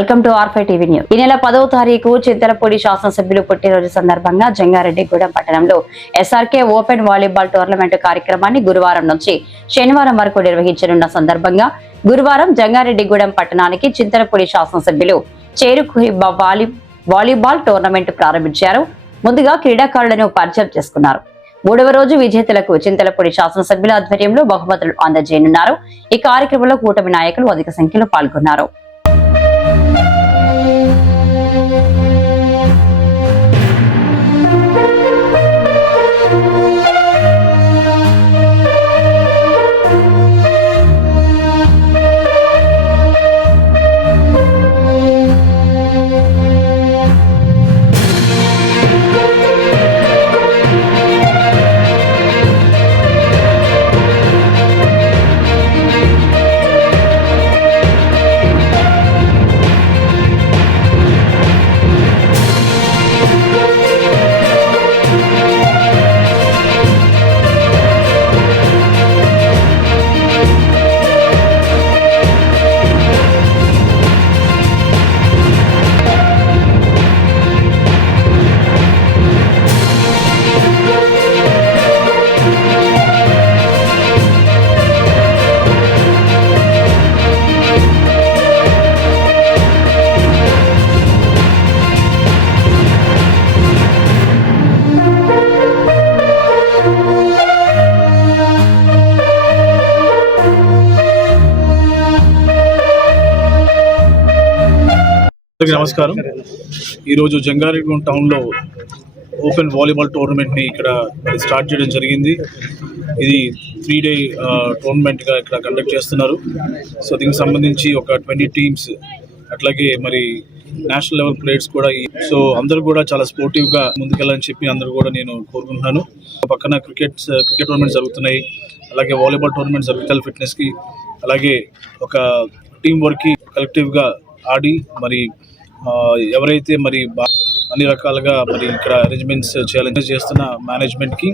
Welcome to R five TV news. ఈ నెల 10వ తారీఖు చింతలపూడి శాసనసభ్యులు పుట్టినరోజు సందర్భంగా జంగారెడ్డిగూడెం పట్టణంలో ఎస్ఆర్కే ఓపెన్ వాలీబాల్ టోర్నమెంట్ కార్యక్రమాన్ని గురువారం నుంచి శనివారం వరకు నిర్వహించనున్న సందర్భంగా గురువారం జంగారెడ్డిగూడెం పట్టణానికి చింతలపూడి శాసనసభ్యులు చేరుకుని వాలీబాల్ టోర్నమెంట్ ప్రారంభించారు. ముందుగా క్రీడాకారులను పరిచయం చేసుకున్నారు. 3వ రోజు విజేతలకు చింతలపూడి శాసనసభ్యుల ఆధ్వర్యంలో బహుమతులు అందజేయనున్నారు. ఈ కార్యక్రమంలో కూటమి నాయకులు అధిక సంఖ్యలో పాల్గొన్నారు. నమస్కారం. ఈరోజు జంగారెడ్డిగూడెం టౌన్లో ఓపెన్ వాలీబాల్ టోర్నమెంట్ని ఇక్కడ స్టార్ట్ చేయడం జరిగింది. ఇది 3 డే టోర్నమెంట్గా ఇక్కడ కండక్ట్ చేస్తున్నారు. సో దీనికి సంబంధించి ఒక 20 టీమ్స్, అట్లాగే మరి నేషనల్ లెవెల్ ప్లేయర్స్ కూడా. సో అందరూ కూడా చాలా స్పోర్టివ్గా ముందుకెళ్ళాలని చెప్పి అందరూ కూడా నేను కోరుకుంటున్నాను. పక్కన క్రికెట్ టోర్నమెంట్స్ జరుగుతున్నాయి, అలాగే వాలీబాల్ టోర్నమెంట్ జరుగుతాయి. ఫిట్నెస్కి అలాగే ఒక టీం వర్క్కి కలెక్టివ్గా ఆడి మరి ఎవరైతే మరి అన్ని రకాలుగా మరి ఇక్కడ అరేంజ్మెంట్స్ చేయాలని చేస్తున్న మేనేజ్మెంట్కి